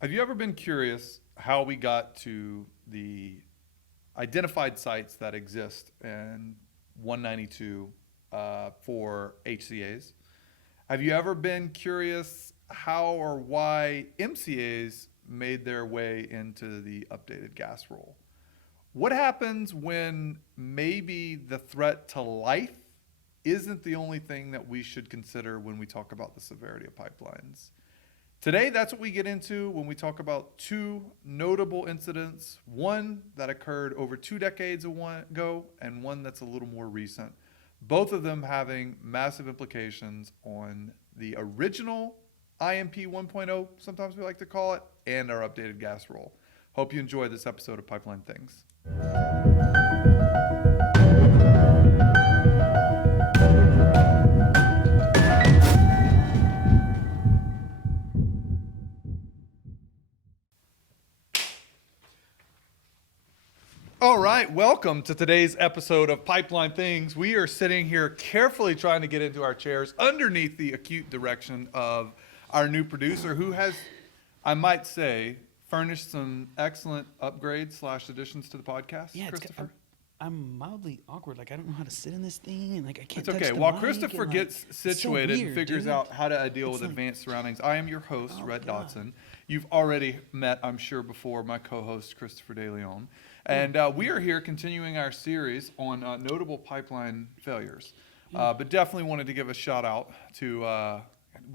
Have you ever been curious how we got to the identified sites that exist in 192 for HCAs? Have you ever been curious how or why MCAs made their way into the updated gas rule? What happens when maybe the threat to life isn't the only thing that we should consider when we talk about the severity of pipelines? Today, that's what we get into when we talk about two notable incidents, one that occurred over 2 decades ago and one that's a little more recent, both of them having massive implications on the original IMP 1.0, sometimes we like to call it, and our updated gas rule. Hope you enjoy this episode of Pipeline Things. All right, welcome to today's episode of Pipeline Things. We are sitting here carefully trying to get into our chairs underneath the acute direction of our new producer who has, I might say, furnished some excellent upgrades / additions to the podcast. Yeah, Christopher. I'm mildly awkward. Like, I don't know how to sit in this thing, and like I can't. It's okay. Touch the While mic Christopher and, gets situated so weird, and figures dude. out how to deal It's with like- advanced surroundings, I am your host, Oh, Rhett God. Dotson. You've already met, I'm sure, before my co-host, Christopher De Leon. And we are here continuing our series on notable pipeline failures. But definitely wanted to give a shout out to,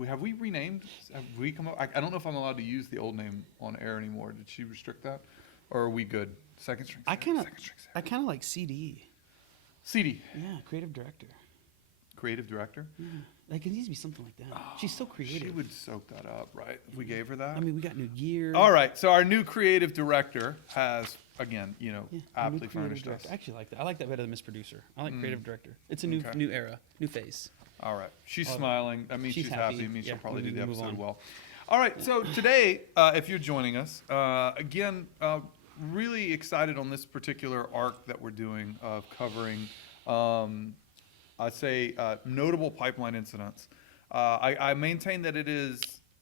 have we renamed? Have we come up? I don't know if I'm allowed to use the old name on air anymore. Did she restrict that? Or are we good? Second string. I kind of, second string, I kind of like CD. CD, Yeah, creative director. creative director. Yeah, like it needs to be something like that. She's so creative. She would soak that up, right? If we gave her that. I mean, we got new gear. All right, so our new creative director has, again, Yeah, a new aptly creative furnished us. director. I actually like that. I like that better than Miss Producer. I like creative director. It's a Okay. new era, new phase. All right, she's All right. smiling. That means she's happy. happy. It means she'll Yeah, probably we do the can move episode on. well. All right, so today, if you're joining us, again, really excited on this particular arc that we're doing of covering, I'd say, notable pipeline incidents. I maintain that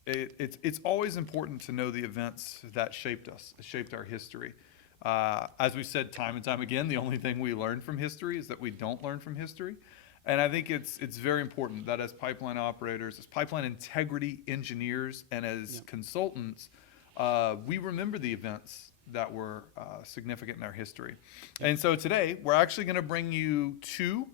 it's always important to know the events that shaped us, shaped our history. As we said time and time again, the only thing we learn from history is that we don't learn from history. And I think it's very important that as pipeline operators, as pipeline integrity engineers, and as consultants, we remember the events that were significant in our history. And so today, we're actually going to bring you two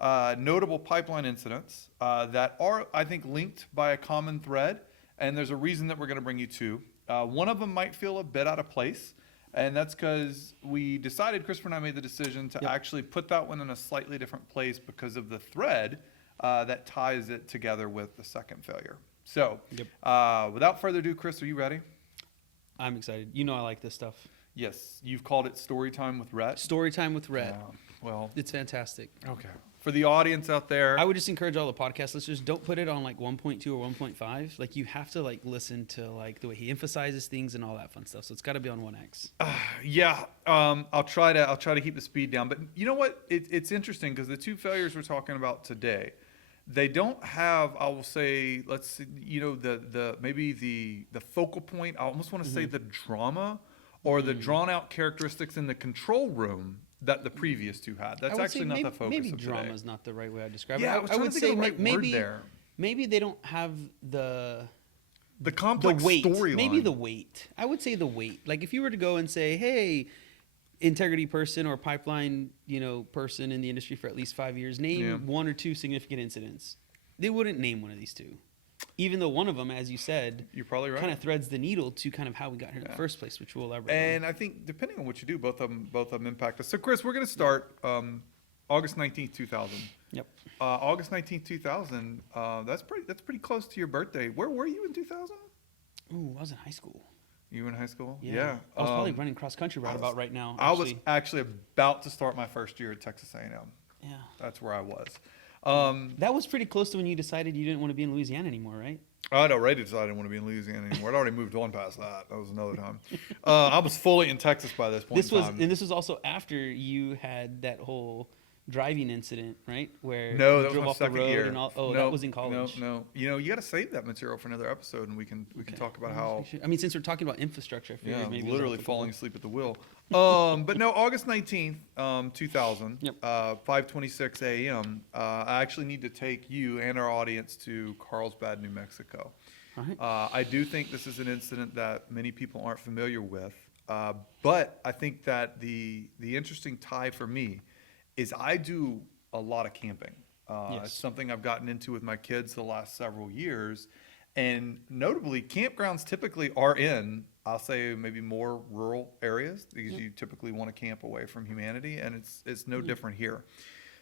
notable pipeline incidents that are, I think, linked by a common thread. And there's a reason that we're going to bring you two. One of them might feel a bit out of place. And that's because we decided, Christopher and I made the decision to actually put that one in a slightly different place because of the thread that ties it together with the second failure. So without further ado, Chris, are you ready? I'm excited. You know I like this stuff. Yes. You've called it Story Time with Rhett. Story time with Rhett. Well, It's fantastic. okay. For the audience out there, I would just encourage all the podcast listeners, don't put it on like 1.2 or 1.5. Like you have to like listen to like the way he emphasizes things and all that fun stuff. So it's got to be on 1x. I'll try to keep the speed down. But you know what? It's interesting because the two failures we're talking about today, they don't have, I will say, let's see, maybe the focal point. I almost want to say the drama or the drawn out characteristics in the control room that the previous two had. That's actually not the focus maybe of today. drama is not the right way I describe Yeah, it. I would say maybe there. maybe they don't have the complex weight. storyline. Maybe the weight. I would say the weight. Like if you were to go and say, hey, integrity person or pipeline, person in the industry for at least 5 years, name one or two significant incidents. They wouldn't name one of these two. Even though one of them, as you said, You're probably right. kind of threads the needle to kind of how we got here in the first place, which we'll elaborate And I think depending on what you do, both of them impact us. So, Chris, we're going to start August 19th, 2000. Yep. August 19th, 2000. That's pretty close to your birthday. Where were you in 2000? Ooh, I was in high school. You were in high school? Yeah. I was probably running cross country about right now. I was actually about to start my first year at Texas A&M. Yeah. That's where I was. That was pretty close to when you decided you didn't want to be in Louisiana anymore, right? I'd already decided I didn't want to be in Louisiana anymore. I'd already moved on past that. That was another time. I was fully in Texas by this point This in was, time. and this was also after you had that whole, driving incident, right? Where No, you that was drove my off the second road year. and all. Oh, No, that was in college. No. You got to save that material for another episode, and we can talk about how. I mean, since we're talking about infrastructure, I figured Yeah, maybe it was literally applicable. falling asleep at the wheel. But no, August 19th, 2000, Yep. 5:26 a.m. I actually need to take you and our audience to Carlsbad, New Mexico. All right. I do think this is an incident that many people aren't familiar with, but I think that the interesting tie for me is I do a lot of camping. Yes. It's something I've gotten into with my kids the last several years. And notably, campgrounds typically are in, I'll say, maybe more rural areas because you typically want to camp away from humanity, and it's no different here.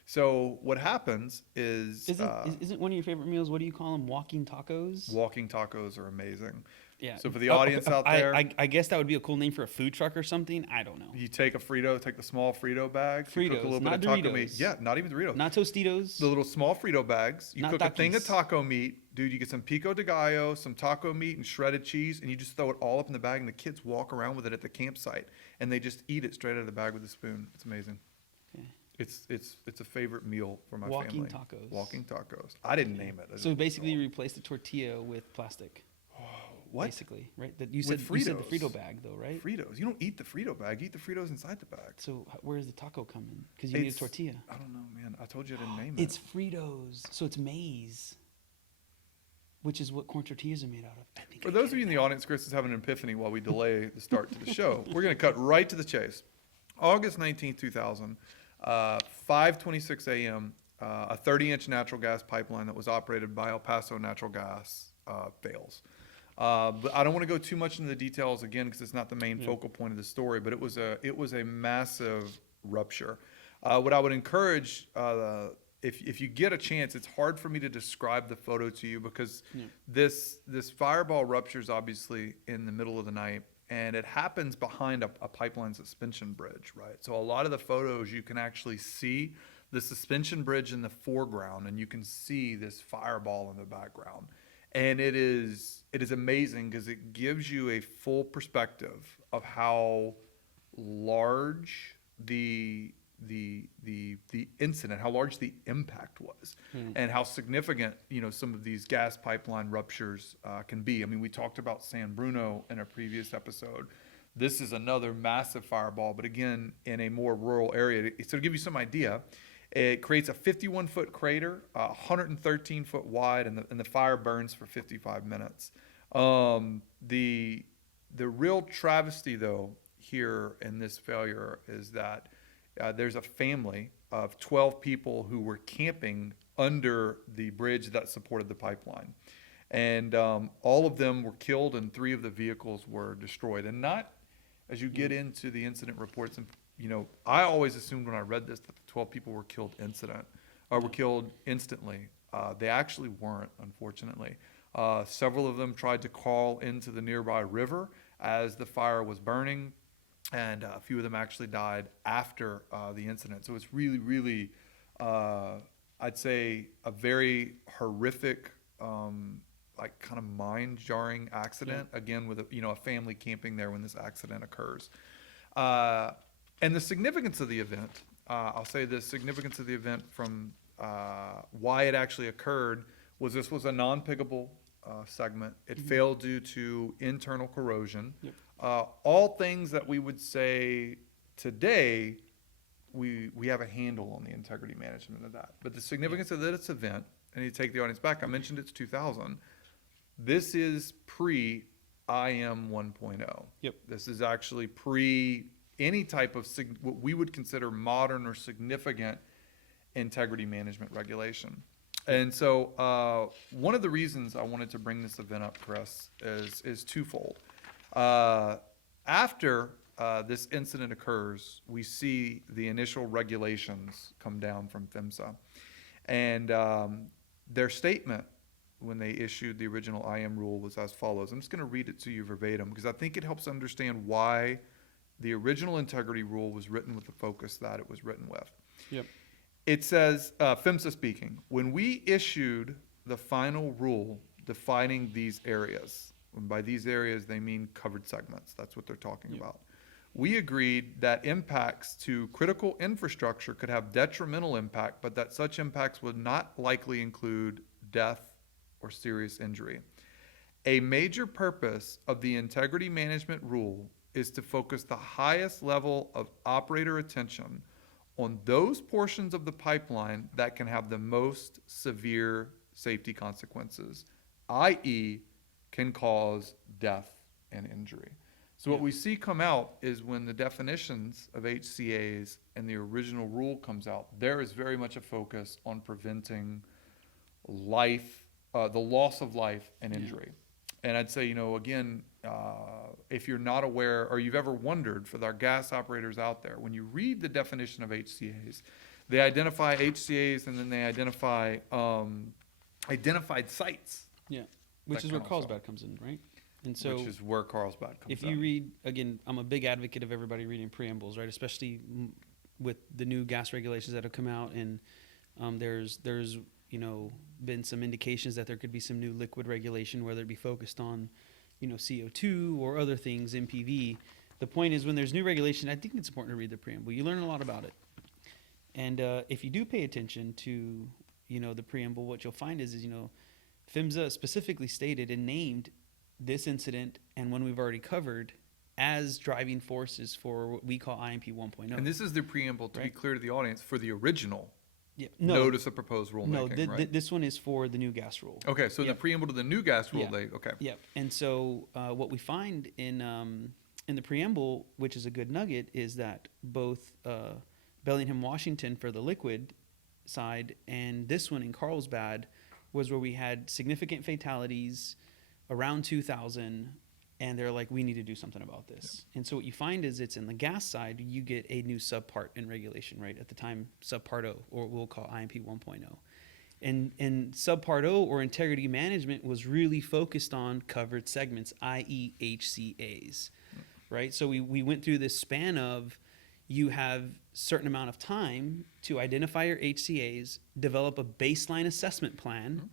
So what happens is Isn't one of your favorite meals? What do you call them? Walking tacos. walking tacos are amazing. Yeah. So for the audience out there, I guess that would be a cool name for a food truck or something. I don't know. you take the small Frito bags, you cook a Fritos, little bit not of taco Doritos. meat. Yeah, not even Doritos. Not Tostitos. The little small Frito bags. You Not cook a thing of Takis. taco meat. Dude, you get some pico de gallo, some taco meat, and shredded cheese, and you just throw it all up in the bag, and the kids walk around with it at the campsite, and they just eat it straight out of the bag with a spoon. It's amazing. Okay. It's a favorite meal for my Walking family. tacos. Walking tacos. I didn't name it. I So didn't basically, you know. replace the tortilla with plastic. What? Basically, right? That you With said the Fritos. Frito bag, though, right? Fritos. You don't eat the Frito bag. Eat the Fritos inside the bag. So where does the taco come in? Because you need a It's- tortilla. I don't know, man. I told you I didn't name It's it. Fritos, so it's maize, which is what corn tortillas are made out of. I think For I those get of you in it the now. audience, Chris is having an epiphany while we delay the start to the show. We're going to cut right to the chase. August 19th, 2000, 5:26 a.m., a 30-inch natural gas pipeline that was operated by El Paso Natural Gas fails. But I don't want to go too much into the details again because it's not the main focal point of the story. But it was a massive rupture. What I would encourage, if you get a chance, it's hard for me to describe the photo to you because this fireball ruptures obviously in the middle of the night, and it happens behind a pipeline suspension bridge, right? So a lot of the photos you can actually see the suspension bridge in the foreground, and you can see this fireball in the background. And it is amazing because it gives you a full perspective of how large the incident, how large the impact was, and how significant some of these gas pipeline ruptures can be. I mean, we talked about San Bruno in a previous episode. This is another massive fireball, but again in a more rural area. So to give you some idea, it creates a 51-foot crater, 113-foot wide, and the fire burns for 55 minutes. The real travesty, though, here in this failure is that there's a family of 12 people who were camping under the bridge that supported the pipeline. And all of them were killed, and 3 of the vehicles were destroyed. And not, as you get into the incident reports, and I always assumed when I read this that the 12 people were killed were killed instantly. They actually weren't, unfortunately. Several of them tried to crawl into the nearby river as the fire was burning, and a few of them actually died after the incident. So it's really, really, I'd say, a very horrific, like kind of mind-jarring accident. Again, with a family camping there when this accident occurs. And the significance of the event, I'll say the significance of the event from why it actually occurred was this was a non-piggable segment. It failed due to internal corrosion. All things that we would say today, we have a handle on the integrity management of that. But the significance of this event, and you take the audience back, I mentioned it's 2000. This is pre-IM 1.0. This is actually pre any type of what we would consider modern or significant integrity management regulation. And so one of the reasons I wanted to bring this event up, Chris, is twofold. After this incident occurs, we see the initial regulations come down from PHMSA. And their statement when they issued the original IM rule was as follows. I'm just going to read it to you verbatim because I think it helps understand why the original integrity rule was written with the focus that it was written with. It says, PHMSA speaking, when we issued the final rule defining these areas, and by these areas they mean covered segments, that's what they're talking about. we agreed that impacts to critical infrastructure could have detrimental impact, but that such impacts would not likely include death or serious injury. A major purpose of the integrity management rule is to focus the highest level of operator attention on those portions of the pipeline that can have the most severe safety consequences, i.e., can cause death and injury. So what we see come out is when the definitions of HCAs and the original rule comes out, there is very much a focus on preventing life, the loss of life and injury. And I'd say, again, if you're not aware or you've ever wondered, for our gas operators out there, when you read the definition of HCAs, they identify HCAs and then they identify identified sites. Yeah, which is where Carlsbad comes in, right? And so, which is where Carlsbad comes in. If you read, again, I'm a big advocate of everybody reading preambles, right? Especially with the new gas regulations that have come out, and there's been some indications that there could be some new liquid regulation, whether it be focused on, CO2 or other things, MPV. The point is, when there's new regulation, I think it's important to read the preamble. You learn a lot about it. And if you do pay attention to, the preamble, what you'll find is PHMSA specifically stated and named this incident and one we've already covered as driving forces for what we call IMP 1.0. And this is the preamble, to be clear to the audience, for the original notice of proposed rulemaking, right? This one is for the new gas rule. Okay, so the preamble to the new gas rule, Yep. And so what we find in the preamble, which is a good nugget, is that both Bellingham, Washington for the liquid side and this one in Carlsbad was where we had significant fatalities around 2000, and they're like, we need to do something about this. And so what you find is it's in the gas side, you get a new subpart in regulation, right? At the time, subpart O, or we'll call IMP 1.0. And subpart O, or integrity management, was really focused on covered segments, i.e. HCAs, right? So we went through this span of, you have certain amount of time to identify your HCAs, develop a baseline assessment plan,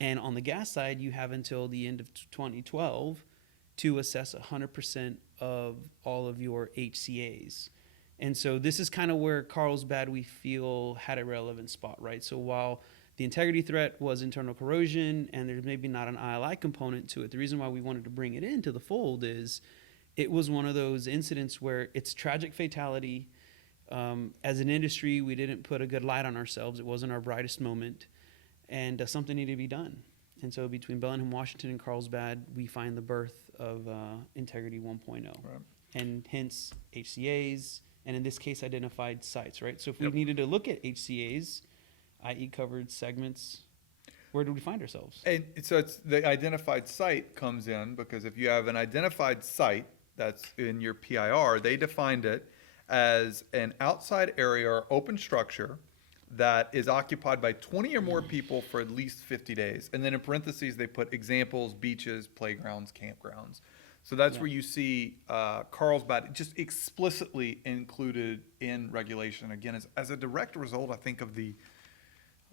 and on the gas side, you have until the end of 2012 to assess 100% of all of your HCAs. And so this is kind of where Carlsbad, we feel, had a relevant spot, right? So while the integrity threat was internal corrosion and there's maybe not an ILI component to it, the reason why we wanted to bring it into the fold is it was one of those incidents where it's tragic fatality. As an industry, we didn't put a good light on ourselves. It wasn't our brightest moment. And something needed to be done. And so between Bellingham, Washington, and Carlsbad, we find the birth of Integrity 1.0. Right. And hence HCAs, and in this case, identified sites, right? So if we needed to look at HCAs, i.e. covered segments, where do we find ourselves? And so it's the identified site comes in because if you have an identified site that's in your PIR, they defined it as an outside area or open structure that is occupied by 20 or more people for at least 50 days. And then in parentheses, they put examples, beaches, playgrounds, campgrounds. So that's where you see Carlsbad just explicitly included in regulation. Again, as a direct result, I think, of the,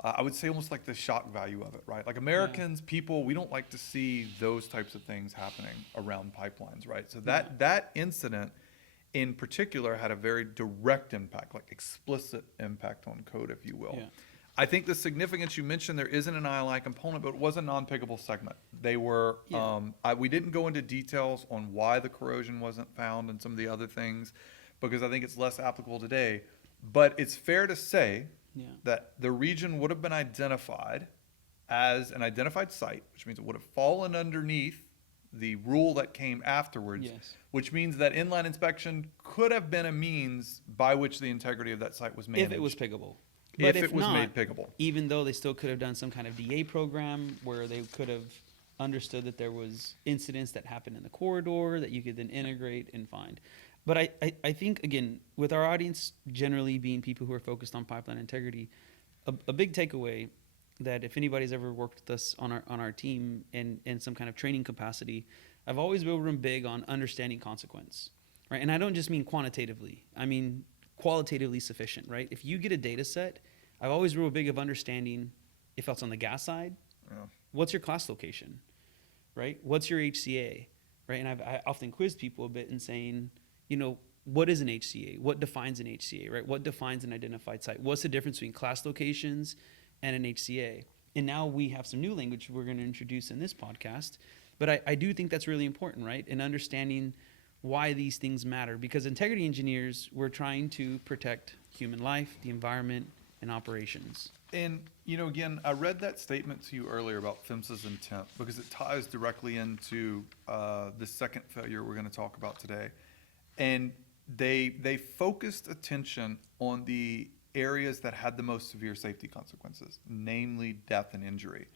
I would say almost like the shock value of it, right? Like Americans, people, we don't like to see those types of things happening around pipelines, right? So that incident in particular had a very direct impact, like explicit impact on code, if you will. Yeah. I think the significance you mentioned, there isn't an ILI component, but it was a non-pickable segment. They were, we didn't go into details on why the corrosion wasn't found and some of the other things, because I think it's less applicable today. But it's fair to say that the region would have been identified as an identified site, which means it would have fallen underneath the rule that came afterwards, which means that inline inspection could have been a means by which the integrity of that site was managed. If it was pickable. But if it was made pickable. Even though they still could have done some kind of DA program where they could have understood that there was incidents that happened in the corridor that you could then integrate and find. But I think, again, with our audience generally being people who are focused on pipeline integrity, a big takeaway that if anybody's ever worked with us on our team in some kind of training capacity, I've always been big on understanding consequence, right? And I don't just mean quantitatively. I mean qualitatively sufficient, right? If you get a data set, I've always been big of understanding if it's on the gas side, what's your class location, right? What's your HCA, right? And I often quiz people a bit in saying, what is an HCA? What defines an HCA, right? What defines an identified site? What's the difference between class locations and an HCA? And now we have some new language we're going to introduce in this podcast. But I do think that's really important, right? In understanding why these things matter. Because integrity engineers, we're trying to protect human life, the environment, and operations. And, you know, again, I read that statement to you earlier about PHMSA's intent because it ties directly into the second failure we're going to talk about today. And they focused attention on the areas that had the most severe safety consequences, namely death and injury.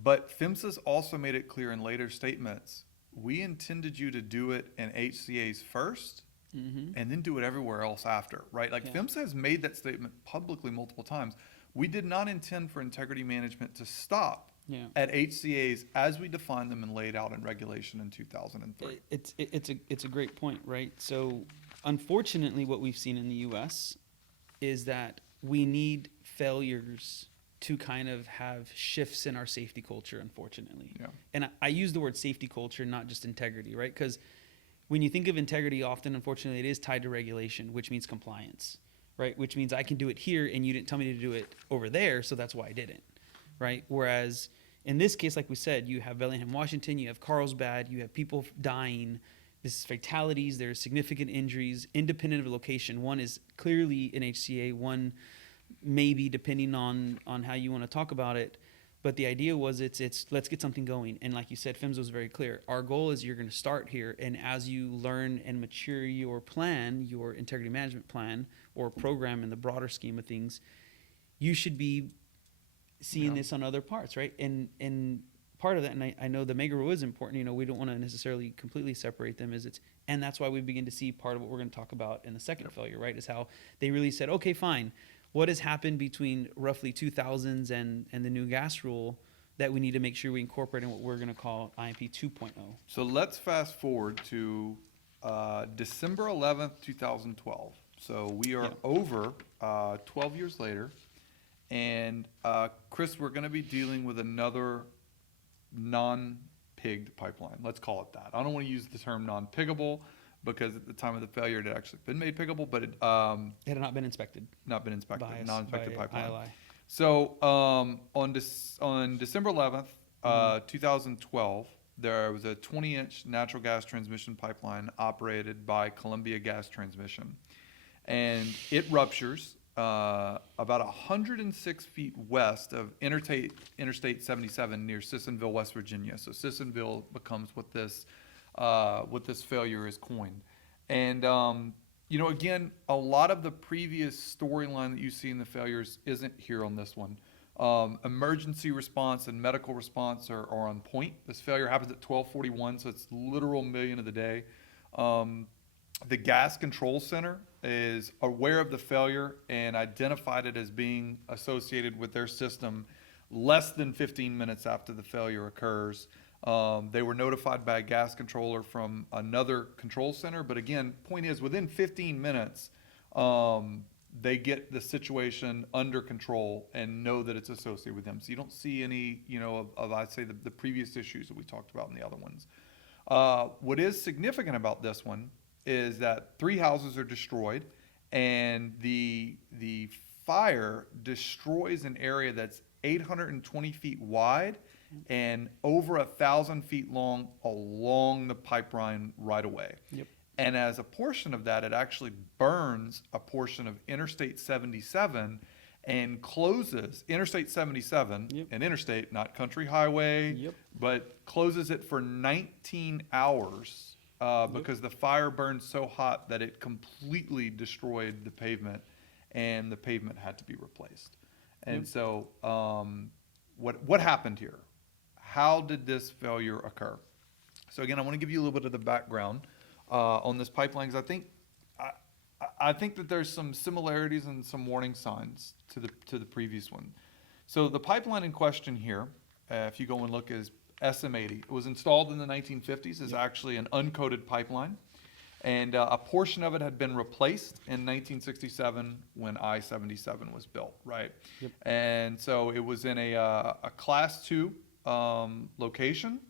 But PHMSA's also made it clear in later statements, we intended you to do it in HCAs first and then do it everywhere else after, right? Like PHMSA has made that statement publicly multiple times. We did not intend for integrity management to stop at HCAs as we defined them and laid out in regulation in 2003. It's a great point, right? So unfortunately, what we've seen in the U.S. is that we need failures to kind of have shifts in our safety culture, unfortunately. Yeah. And I use the word safety culture, not just integrity, right? Because when you think of integrity, often, unfortunately, it is tied to regulation, which means compliance, right? Which means I can do it here and you didn't tell me to do it over there, so that's why I didn't, right? Whereas in this case, like we said, you have Bellingham, Washington, you have Carlsbad, you have people dying, this is fatalities, there's significant injuries, independent of location. One is clearly an HCA, one maybe depending on how you want to talk about it. But the idea was it's let's get something going. And like you said, PHMSA was very clear. Our goal is you're going to start here, and as you learn and mature your plan, your integrity management plan or program in the broader scheme of things, you should be seeing this on other parts, right? And part of that, and I know the mega rule is important, you know, we don't want to necessarily completely separate them, and that's why we begin to see part of what we're going to talk about in the second failure, right? Is how they really said, okay, fine. What has happened between roughly 2000s and the new gas rule that we need to make sure we incorporate in what we're going to call IMP 2.0? So let's fast forward to December 11th, 2012. So we are over 12 years later. And Chris, we're going to be dealing with another non-pigged pipeline. Let's call it that. I don't want to use the term non-piggable because at the time of the failure, it had actually been made piggable, but it had not been inspected. Not been inspected, non-inspected pipeline. ILI. So on December 11th, 2012, there was a 20-inch natural gas transmission pipeline operated by Columbia Gas Transmission, and it ruptures about 106 feet west of Interstate 77 near Sissonville, West Virginia. So Sissonville becomes what this failure is coined. And, you know, again, a lot of the previous storyline that you see in the failures isn't here on this one. Emergency response and medical response are on point. This failure happens at 12:41, so it's literal million of the day. The Gas Control Center is aware of the failure and identified it as being associated with their system less than 15 minutes after the failure occurs. They were notified by a gas controller from another control center, but again, point is within 15 minutes, they get the situation under control and know that it's associated with them. So you don't see any, you know, of I'd say the previous issues that we talked about in the other ones. What is significant about this one is that 3 houses are destroyed, and the fire destroys an area that's 820 feet wide and over 1,000 feet long along the pipeline right away. Yep. And as a portion of that, it actually burns a portion of Interstate 77 and closes Interstate 77, an interstate, not country highway, but closes it for 19 hours because the fire burned so hot that it completely destroyed the pavement, and the pavement had to be replaced. And so what happened here? How did this failure occur? So again, I want to give you a little bit of the background on this pipeline, because I think that there's some similarities and some warning signs to the previous one. So the pipeline in question here, if you go and look, is SM80. It was installed in the 1950s. It's actually an uncoated pipeline, and a portion of it had been replaced in 1967 when I-77 was built, right? And so it was in a Class 2 location,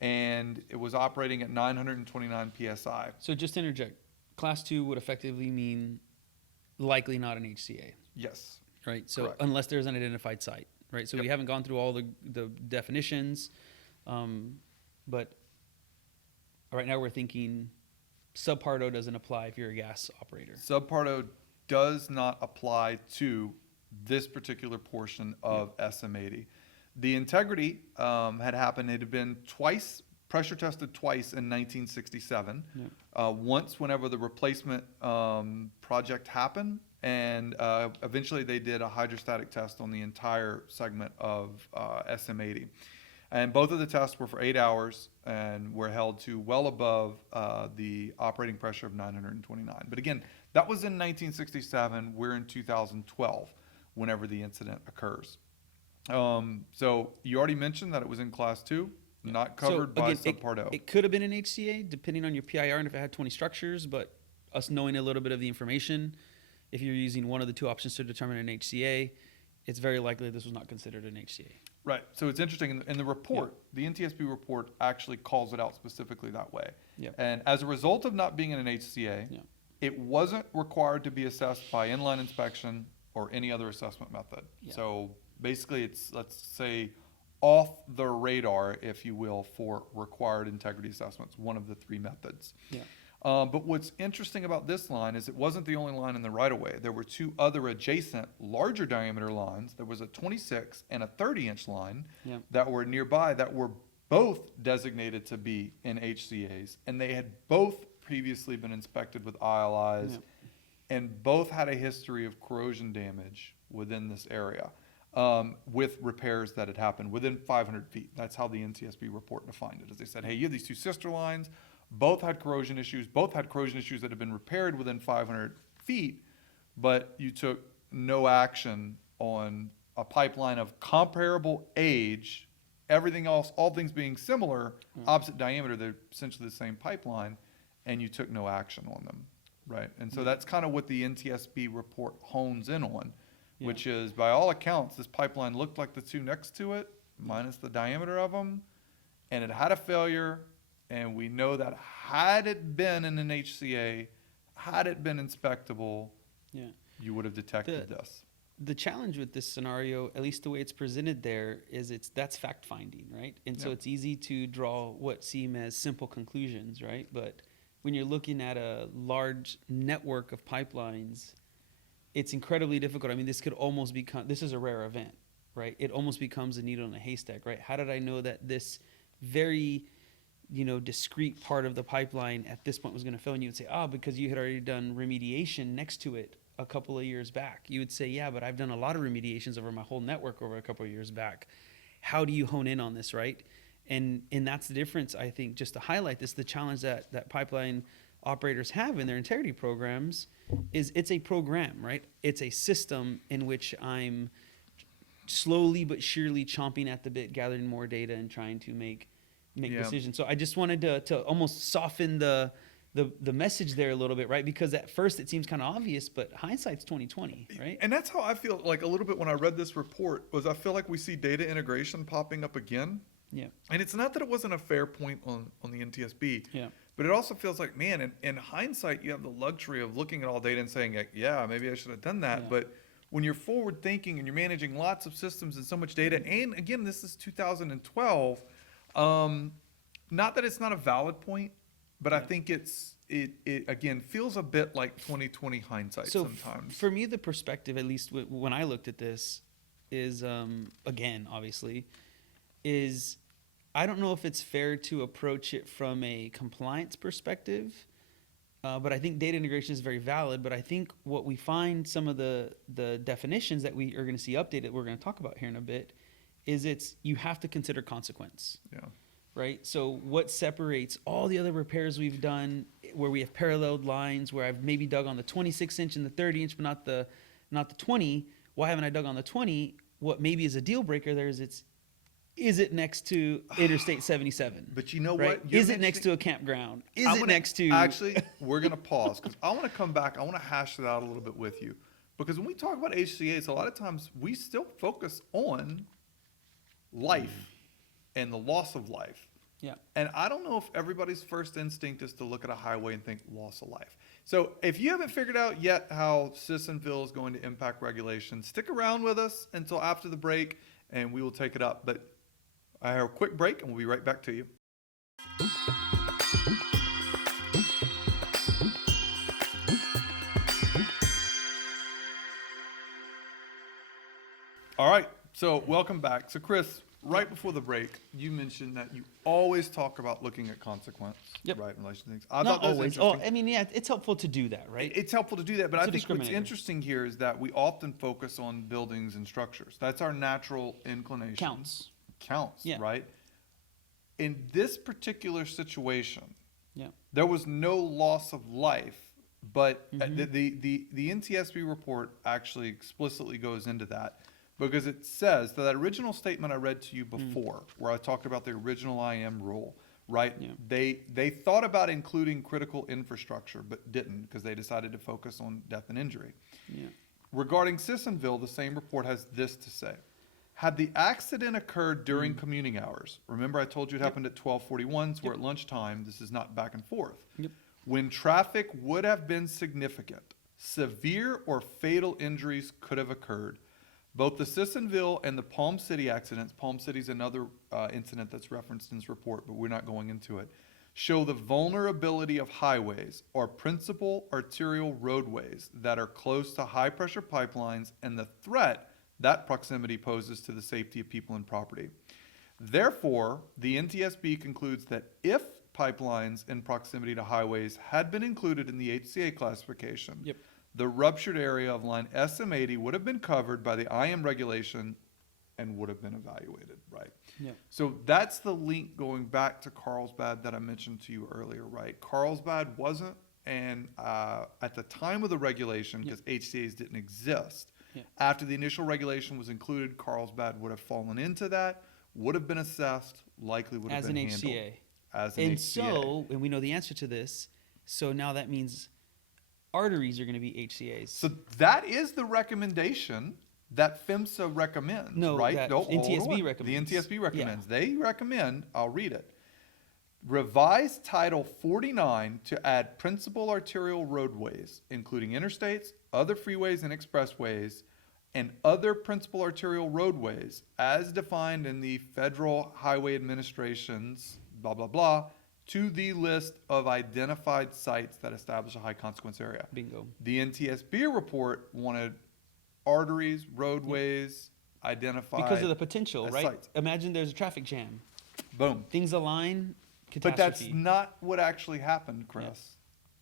and it was operating at 929 PSI. So just to interject, Class 2 would effectively mean likely not an HCA, Yes. right? So Correct. unless there's an identified site, right? So we Yep. haven't gone through all the definitions, but right now we're thinking Subpart O doesn't apply if you're a gas operator. Subpart O does not apply to this particular portion of SM80. The integrity had happened. It had been twice, pressure tested twice in 1967. Once whenever the replacement project happened, and eventually they did a hydrostatic test on the entire segment of SM80. And both of the tests were for 8 hours and were held to well above the operating pressure of 929. But again, that was in 1967. We're in 2012 whenever the incident occurs. So you already mentioned that it was in Class 2, not covered by Subpart O. It could have been an HCA, depending on your PIR and if it had 20 structures, but us knowing a little bit of the information, if you're using one of the two options to determine an HCA, it's very likely this was not considered an HCA. Right. So it's interesting. In the report, the NTSB report actually calls it out specifically that way. Yeah. And as a result of not being in an HCA, it wasn't required to be assessed by inline inspection or any other assessment method. Yeah. So basically it's, let's say, off the radar, if you will, for required integrity assessments, one of the three methods. Yeah. But what's interesting about this line is it wasn't the only line in the right-of-way. There were two other adjacent, larger diameter lines. There was a 26 and a 30-inch line that were nearby that were both designated to be in HCAs, and they had both previously been inspected with ILIs, and both had a history of corrosion damage within this area with repairs that had happened within 500 feet. That's how the NTSB report defined it. As they said, hey, you have these two sister lines. Both had corrosion issues. Both had corrosion issues that had been repaired within 500 feet, but you took no action on a pipeline of comparable age, everything else, all things being similar, opposite diameter, they're essentially the same pipeline, and you took no action on them, right? And so that's kind of what the NTSB report hones in on, which is, by all accounts, this pipeline looked like the two next to it, minus the diameter of them, and it had a failure. And we know that had it been in an HCA, had it been inspectable, you would have detected this. The challenge with this scenario, at least the way it's presented there, is that's fact finding, right? And so it's easy to draw what seem as simple conclusions, right? But when you're looking at a large network of pipelines, it's incredibly difficult. I mean, this could almost become, this is a rare event, right? It almost becomes a needle in a haystack, right? How did I know that this very discrete part of the pipeline at this point was going to fail? And you would say, because you had already done remediation next to it a couple of years back. You would say, yeah, but I've done a lot of remediations over my whole network over a couple of years back. How do you hone in on this, right? And that's the difference, I think, just to highlight this, the challenge that pipeline operators have in their integrity programs is it's a program, right? It's a system in which I'm slowly but surely chomping at the bit, gathering more data and trying to make decisions. So I just wanted to almost soften the message there a little bit, right? Because at first it seems kind of obvious, but hindsight's 2020, right? And that's how I feel like a little bit when I read this report, was I feel like we see data integration popping up again. Yeah. And it's not that it wasn't a fair point on the NTSB. Yeah. But it also feels like, man, in hindsight, you have the luxury of looking at all data and saying, like, yeah, maybe I should have done that. Yeah. But when you're forward thinking and you're managing lots of systems and so much data, and again, this is 2012, not that it's not a valid point, but I think it again feels a bit like 2020 hindsight sometimes. For me, the perspective, at least when I looked at this, is again, obviously, is I don't know if it's fair to approach it from a compliance perspective, but I think data integration is very valid. But I think what we find, some of the definitions that we are going to see updated, we're going to talk about here in a bit, is you have to consider consequence. Yeah. Right? So what separates all the other repairs we've done where we have paralleled lines, where I've maybe dug on the 26-inch and the 30-inch, but not the 20. Why haven't I dug on the 20? What maybe is a deal breaker there is is it next to Interstate 77? But you know right? what? Is it next to a campground? Next to... Actually, we're going to pause because I want to come back. I want to hash it out a little bit with you. Because when we talk about HCAs, a lot of times we still focus on life and the loss of life. Yeah. And I don't know if everybody's first instinct is to look at a highway and think loss of life. So if you haven't figured out yet how Sissonville is going to impact regulation, stick around with us until after the break and we will take it up. But I have a quick break and we'll be right back to you. All right, so welcome back. So Chris, right before the break, you mentioned that you always talk about looking at consequence, Yep. right, in relation to things. I Not thought that was always. interesting. I mean, yeah, it's helpful to do that, right? It's helpful to do that, but It's I a think what's discriminator. interesting here is that we often focus on buildings and structures. That's our natural inclination. Counts, Yeah. right? In this particular situation, Yeah. there was no loss of life, but Mm-hmm. the NTSB report actually explicitly goes into that because it says that original statement I read to you before, where I talked about the original IM rule, right? Yeah. They thought about including critical infrastructure, but didn't because they decided to focus on death and injury. Yeah. Regarding Sissonville, the same report has this to say. Had the accident occurred during commuting hours, remember I told you it happened at 12:41, so we're at lunchtime, this is not back and forth. Yep. When traffic would have been significant, severe or fatal injuries could have occurred. Both the Sissonville and the Palm City accidents, Palm City is another incident that's referenced in this report, but we're not going into it, show the vulnerability of highways or principal arterial roadways that are close to high-pressure pipelines and the threat that proximity poses to the safety of people and property. Therefore, the NTSB concludes that if pipelines in proximity to highways had been included in the HCA classification, Yep. the ruptured area of line SM80 would have been covered by the IM regulation and would have been evaluated, right? Yeah. So that's the link going back to Carlsbad that I mentioned to you earlier, right? Carlsbad wasn't, and at the time of the regulation, because HCAs didn't exist, Yeah. after the initial regulation was included, Carlsbad would have fallen into that, would have been assessed, likely would have As been an handled. HCA. As an And HCA. so, and we know the answer to this, so now that means arteries are going to be HCAs. So that is the recommendation that PHMSA recommends, No, right? that Hold NTSB on. recommends. The NTSB recommends. Yeah. They recommend, I'll read it. Revise Title 49 to add principal arterial roadways, including interstates, other freeways and expressways, and other principal arterial roadways as defined in the Federal Highway Administration's blah, blah, blah, to the list of identified sites that establish a high consequence area. Bingo. The NTSB report wanted arteries, roadways, identified. Because of the potential, as right? sites. Imagine there's a traffic jam. Boom. Things align, But that's catastrophe. not what actually happened, Chris.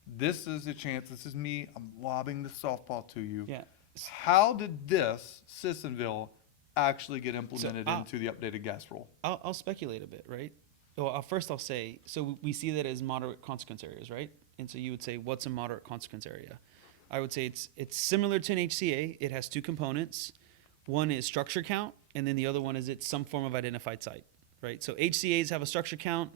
This is a chance. This is me. I'm lobbing the softball to you. Yeah. How did this, Sissonville, actually get implemented I'll- into the updated gas rule? I'll speculate a bit, right? Well, first I'll say, so we see that as moderate consequence areas, right? And so you would say, what's a moderate consequence area? I would say it's similar to an HCA. It has two components. One is structure count, and then the other one is it's some form of identified site, right? So HCAs have a structure count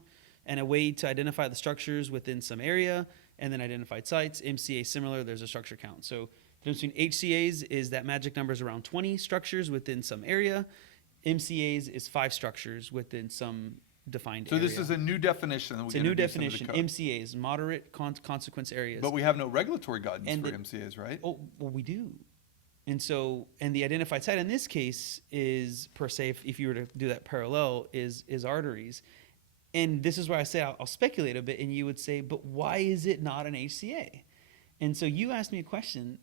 and a way to identify the structures within some area, and then identified sites. MCA similar, there's a structure count. So the difference between HCAs is that magic number is around 20 structures within some area. MCAs is 5 structures within some defined So area. this is a new definition that we It's a new introduced into the definition. code. MCAs, moderate consequence areas. But we have no regulatory guidance And for the- MCAs, right? Oh, well, we do. And so, and the identified site in this case is per se, if you were to do that parallel, is arteries. And this is where I say I'll speculate a bit, and you would say, but why is it not an HCA? And so you asked me a question,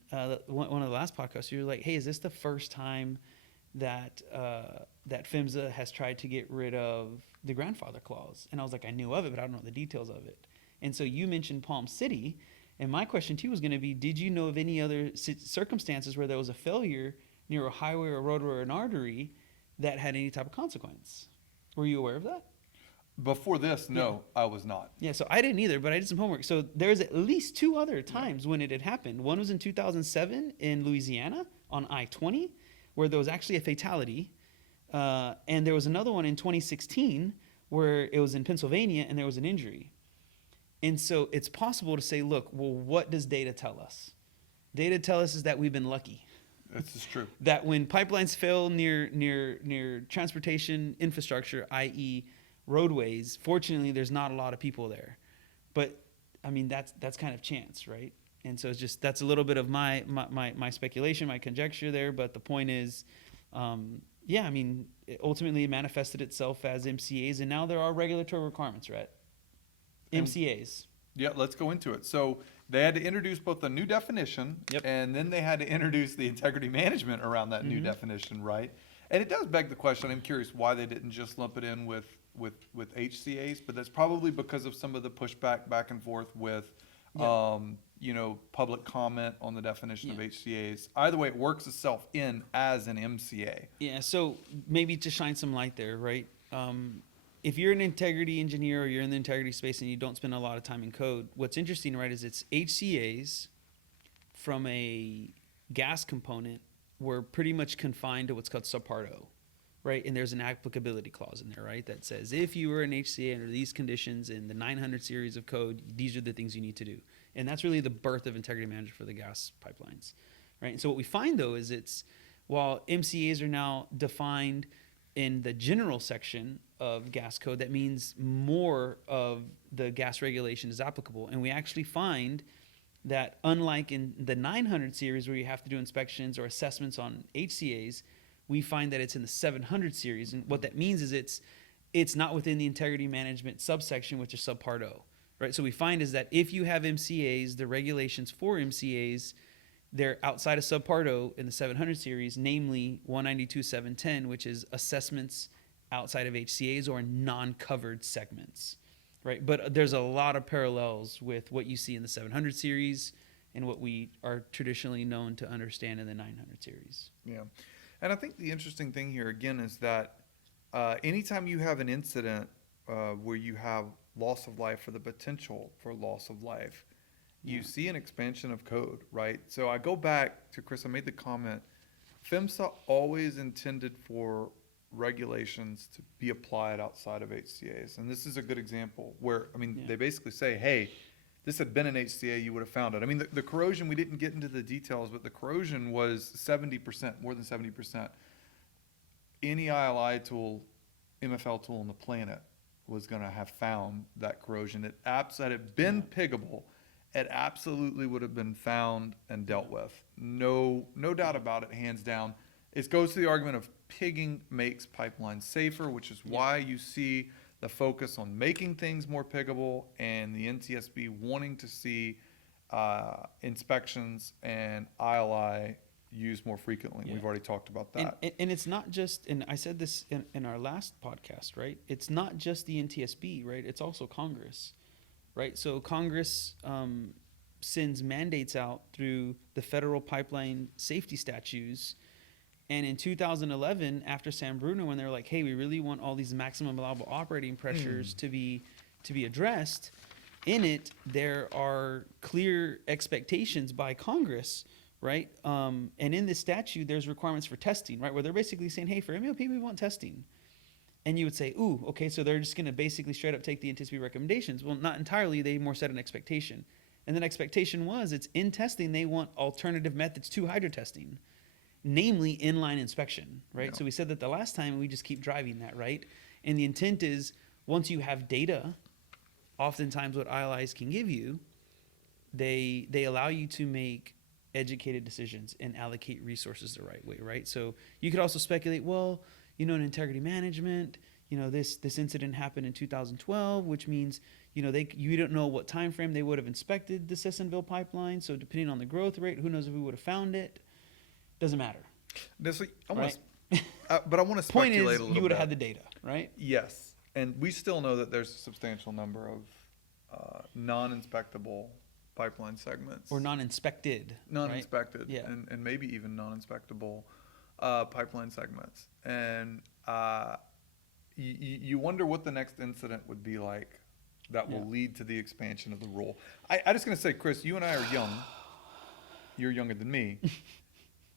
one of the last podcasts. You were like, hey, is this the first time that that PHMSA has tried to get rid of the grandfather clause? And I was like, I knew of it, but I don't know the details of it. And so you mentioned Palm City. And my question to you was going to be, did you know of any other circumstances where there was a failure near a highway or a roadway or an artery that had any type of consequence? Were you aware of that? Before this, no, I was not. Yeah, so I didn't either, but I did some homework. So there's at least 2 other times when it had happened. One was in 2007 in Louisiana on I-20, where there was actually a fatality. And there was another one in 2016 where it was in Pennsylvania and there was an injury. And so it's possible to say, look, well, what does data tell us? Data tell us is that we've been lucky. This is true. That when pipelines fail near transportation infrastructure, i.e., roadways. Fortunately, there's not a lot of people there, but I mean that's kind of chance, right? And so it's just that's a little bit of my speculation, my conjecture there. But the point is, yeah, I mean, ultimately it manifested itself as MCAs, and now there are regulatory requirements, right? MCAs. Yeah, let's go into it. So they had to introduce both the new definition, Yep. and then they had to introduce the integrity management around that new definition, right? And it does beg the question. I'm curious why they didn't just lump it in with HCAs, but that's probably because of some of the pushback back and forth with, public comment on the definition of HCAs. Either way, it works itself in as an MCA. Yeah, so maybe to shine some light there, right? If you're an integrity engineer or you're in the integrity space and you don't spend a lot of time in code, what's interesting, right, is it's HCAs from a gas component were pretty much confined to what's called subpart O, right? And there's an applicability clause in there, right, that says if you were an HCA under these conditions in the 900 series of code, these are the things you need to do. And that's really the birth of integrity management for the gas pipelines, right? And so what we find, though, is it's while MCAs are now defined in the general section of gas code, that means more of the gas regulation is applicable. And we actually find that unlike in the 900 series where you have to do inspections or assessments on HCAs, we find that it's in the 700 series. And what that means is it's not within the integrity management subsection, which is subpart O, right? So we find is that if you have MCAs, the regulations for MCAs, they're outside of subpart O in the 700 series, namely 192.710, which is assessments outside of HCAs or non-covered segments, right? But there's a lot of parallels with what you see in the 700 series and what we are traditionally known to understand in the 900 series. Yeah. And I think the interesting thing here, again, is that anytime you have an incident where you have loss of life or the potential for loss of life, you see an expansion of code, right? So I go back to Chris, I made the comment, PHMSA always intended for regulations to be applied outside of HCAs. And this is a good example where, I mean, they basically say, hey, this had been an HCA, you would have found it. I mean, the corrosion, we didn't get into the details, but the corrosion was 70%, more than 70%. Any ILI tool, MFL tool on the planet was going to have found that corrosion. It had it been piggable, it absolutely would have been found and dealt with. No doubt about it, hands down. It goes to the argument of pigging makes pipelines safer, which is why you see the focus on making things more piggable and the NTSB wanting to see inspections and ILI used more frequently. We've already talked about that. And it's not just, and I said this in our last podcast, right? It's not just the NTSB, right? It's also Congress, right? So Congress sends mandates out through the federal pipeline safety statutes. And in 2011, after San Bruno, when they were like, hey, we really want all these maximum allowable operating pressures to be addressed, in it, there are clear expectations by Congress, right? And in this statute, there's requirements for testing, right? Where they're basically saying, hey, for MLP, we want testing. And you would say, ooh, okay, so they're just going to basically straight up take the NTSB recommendations. Well, not entirely. They more set an expectation. And the expectation was it's in testing, they want alternative methods to hydro testing, namely inline inspection, right? So we said that the last time, and we just keep driving that, right? And the intent is once you have data, oftentimes what ILIs can give you, they allow you to make educated decisions and allocate resources the right way, right? So you could also speculate, well, in integrity management, this incident happened in 2012, which means, you don't know what time frame they would have inspected the Sissonville pipeline. So depending on the growth rate, who knows if we would have found it. Doesn't matter. But I want to Point speculate is, a little bit. you would have had the data, right? Yes. And we still know that there's a substantial number of non-inspectable pipeline segments. Or non-inspected. Non-inspected. Right? Yeah. And maybe even non-inspectable pipeline segments. And you wonder what the next incident would be like that will lead to the expansion of the rule. I just going to say, Chris, you and I are young. You're younger than me.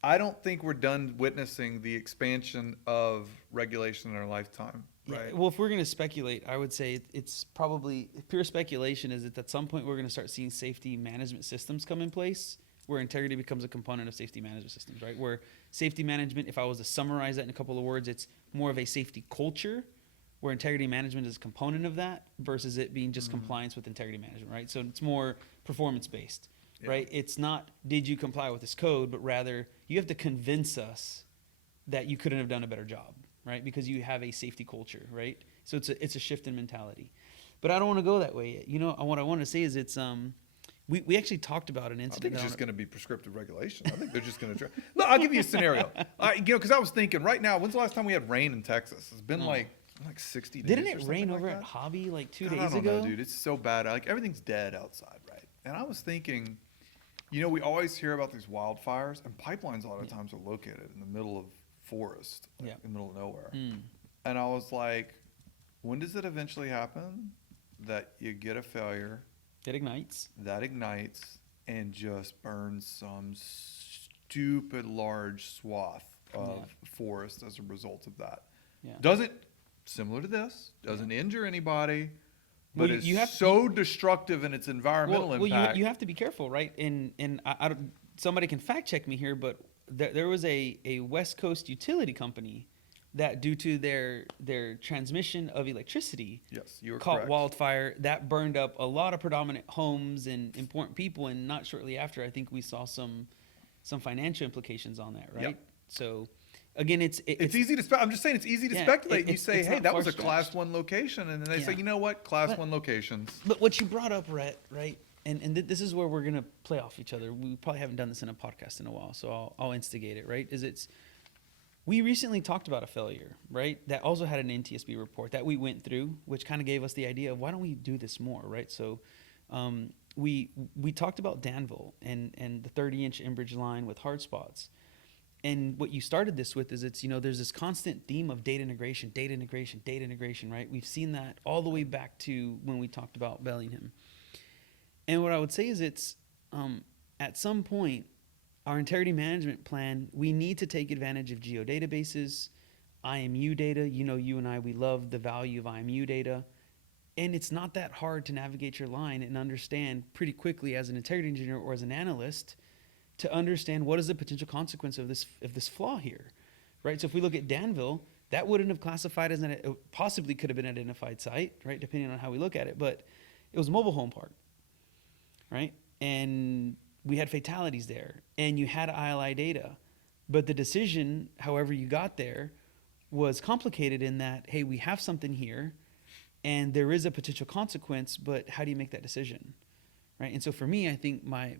I don't think we're done witnessing the expansion of regulation in our lifetime, right? Yeah. Well, if we're going to speculate, I would say it's probably pure speculation is that at some point we're going to start seeing safety management systems come in place where integrity becomes a component of safety management systems, right? Where safety management, if I was to summarize that in a couple of words, it's more of a safety culture where integrity management is a component of that versus it being just compliance with integrity management, right? So it's more performance based, right? It's not, did you comply with this code, but rather you have to convince us that you couldn't have done a better job, right? Because you have a safety culture, right? So it's a shift in mentality. But I don't want to go that way yet. You know, what I want to say is it's, we actually talked about an I incident. think it's just going to be prescriptive regulation. I think they're just going to try. Look, I'll give you a scenario. Because I was thinking right now, when's the last time we had rain in Texas? It's been like 60 days. Didn't or it something rain like over that? at Hobby like 2 God, days I don't ago? know, dude. It's so bad. Like everything's dead outside, right? And I was thinking, you know, we always hear about these wildfires, and pipelines a lot of times are located in the middle of forest, like in the middle of nowhere. And I was like, when does it eventually happen that you get a failure It ignites. that ignites and just burns some stupid large swath of forest as a result of that? Yeah. Doesn't, similar to this, doesn't injure anybody, Well, but you is have- so destructive in its environmental impact. You have to be careful, right? And I don't, somebody can fact check me here, but there was a West Coast utility company that, due to their transmission of electricity, Yes, you were caught correct. wildfire that burned up a lot of predominant homes and important people. And not shortly after, I think we saw some financial implications on that, right? Yep. So again, it's easy to I'm just saying it's easy to Yeah, speculate. You it's say, hey, not that was a far-fetched. class 1 location. And then they say, Yeah. you know what? Class But- 1 locations. But what you brought up, Rhett, right? And this is where we're gonna play off each other. We probably haven't done this in a podcast in a while, so I'll instigate it. Right? We recently talked about a failure, right? That also had an NTSB report that we went through, which kind of gave us the idea of why don't we do this more, right? So, we talked about Danville and the 30-inch in-bridge line with hard spots. And what you started this with is there's this constant theme of data integration, right? We've seen that all the way back to when we talked about Bellingham. And what I would say is at some point, our integrity management plan, we need to take advantage of geodatabases, IMU data. You know, you and I, we love the value of IMU data. And it's not that hard to navigate your line and understand pretty quickly as an integrity engineer or as an analyst to understand what is the potential consequence of this flaw here, right? So if we look at Danville, that wouldn't have classified as it possibly could have been an identified site, right? Depending on how we look at it, but it was a mobile home park, right? And we had fatalities there, and you had ILI data, but the decision, however you got there, was complicated in that, hey, we have something here, and there is a potential consequence, but how do you make that decision? Right. And so for me, I think my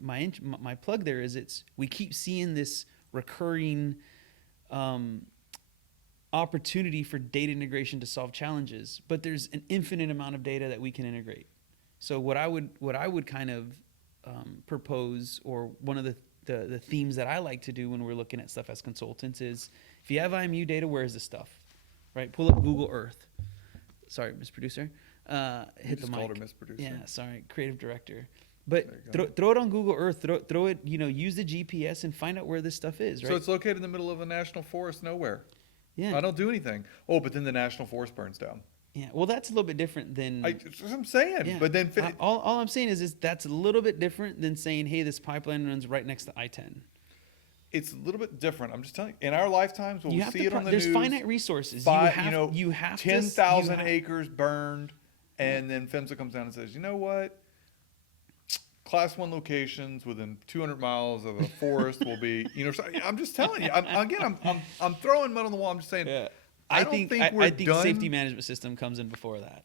plug there is we keep seeing this recurring opportunity for data integration to solve challenges, but there's an infinite amount of data that we can integrate. So what I would kind of propose, or one of the themes that I like to do when we're looking at stuff as consultants is, if you have IMU data, where is this stuff? Right. Pull up Google Earth. Sorry, Miss Producer. Hit the mic. Called her Miss Producer. Yeah, sorry, creative director. But There you throw it on Google Earth. Throw it. Use the GPS and find out where this stuff is. Right. So it's located in the middle of a national forest nowhere. Yeah. I don't do anything. Oh, but then the national forest burns down. Yeah. Well, that's a little bit different than. That's what I'm saying. Yeah. But then all I'm saying is that's a little bit different than saying, hey, this pipeline runs right next to I-10. it's a little bit different. I'm just telling you. In our lifetimes, we'll You have see to it on the there's news. finite resources. You have 10,000 acres burned, and then PHMSA comes down and says, you know what? Class 1 locations within 200 miles of a forest will be, so I'm just telling you. I'm throwing mud on the wall. I'm just saying. Yeah. I think we're done. Safety management system comes in before that.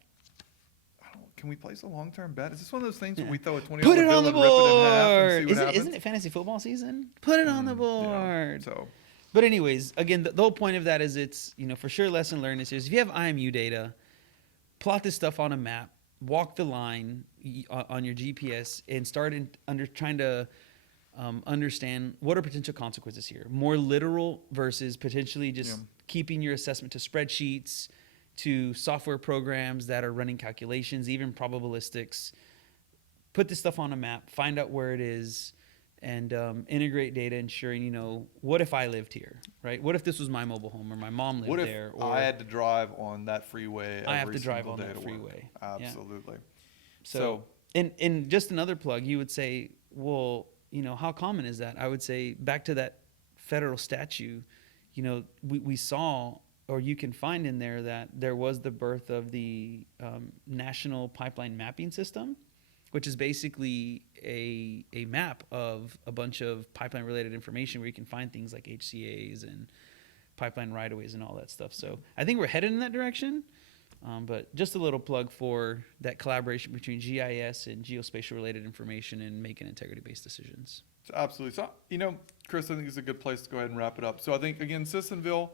Can we place a long-term bet? Is this one of those things where we throw a $20 Put it bill on the and rip it in half and see board. what happens? Isn't it fantasy football season? Put it on the board. Yeah, so. But anyways, again, the whole point of that is it's, for sure lesson learned is if you have IMU data, plot this stuff on a map, walk the line on your GPS, and start trying to understand what are potential consequences here. More literal versus potentially just keeping your assessment to spreadsheets, to software programs that are running calculations, even probabilistics. Put this stuff on a map, find out where it is, and integrate data, ensuring, what if I lived here, right? What if this was my mobile home, or my mom lived there? What if I had to drive on that freeway every I have to drive single on day that to freeway. work? Absolutely. So, and just another plug, you would say, well, how common is that? I would say back to that federal statute, we saw or you can find in there that there was the birth of the National Pipeline Mapping System, which is basically a map of a bunch of pipeline related information where you can find things like HCAs and pipeline right-of-ways and all that stuff. So I think we're headed in that direction. But just a little plug for that collaboration between GIS and geospatial related information and making integrity-based decisions. Absolutely. So, Chris, I think it's a good place to go ahead and wrap it up. So I think, again, Sissonville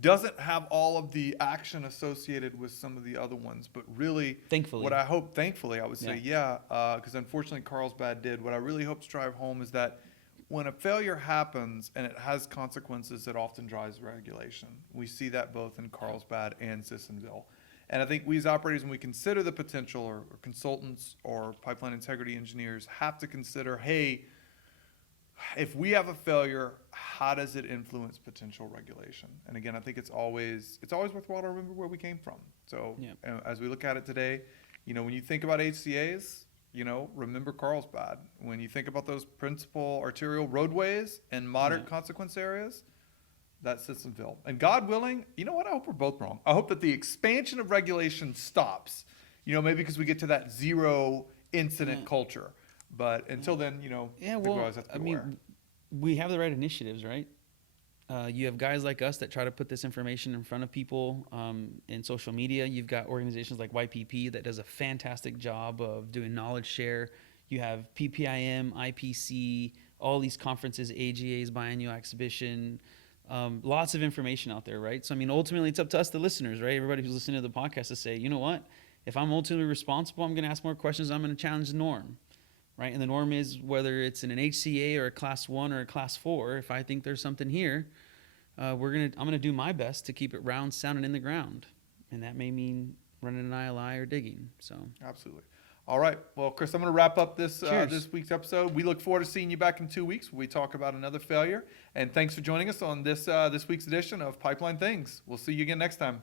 doesn't have all of the action associated with some of the other ones, but really, thankfully, I would say, because unfortunately Carlsbad did. What I really hope to drive home is that when a failure happens and it has consequences, it often drives regulation. We see that both in Carlsbad and Sissonville. And I think we as operators, when we consider the potential, or consultants or pipeline integrity engineers have to consider, hey, if we have a failure, how does it influence potential regulation? And again, I think it's always worthwhile to remember where we came from. So as we look at it today, when you think about HCAs, remember Carlsbad. When you think about those principal arterial roadways and moderate consequence areas, that's Sissonville. And God willing, you know what? I hope we're both wrong. I hope that the expansion of regulation stops, maybe because we get to that zero incident culture. But until then, we always have to be aware. We have the right initiatives, right? You have guys like us that try to put this information in front of people in social media. You've got organizations like YPP that does a fantastic job of doing knowledge share. You have PPIM, IPC, all these conferences, AGA's biannual exhibition, lots of information out there, right? So, ultimately, it's up to us, the listeners, right? Everybody who's listening to the podcast to say, you know what? If I'm ultimately responsible, I'm going to ask more questions. I'm going to challenge the norm. Right, and the norm is whether it's in an HCA or a class 1 or a class 4. If I think there's something here, I'm gonna do my best to keep it round, sound, and in the ground, and that may mean running an ILI or digging. So absolutely. All right. Well, Chris, I'm gonna wrap up this week's episode. We look forward to seeing you back in 2 weeks when we talk about another failure. And thanks for joining us on this week's edition of Pipeline Things. We'll see you again next time.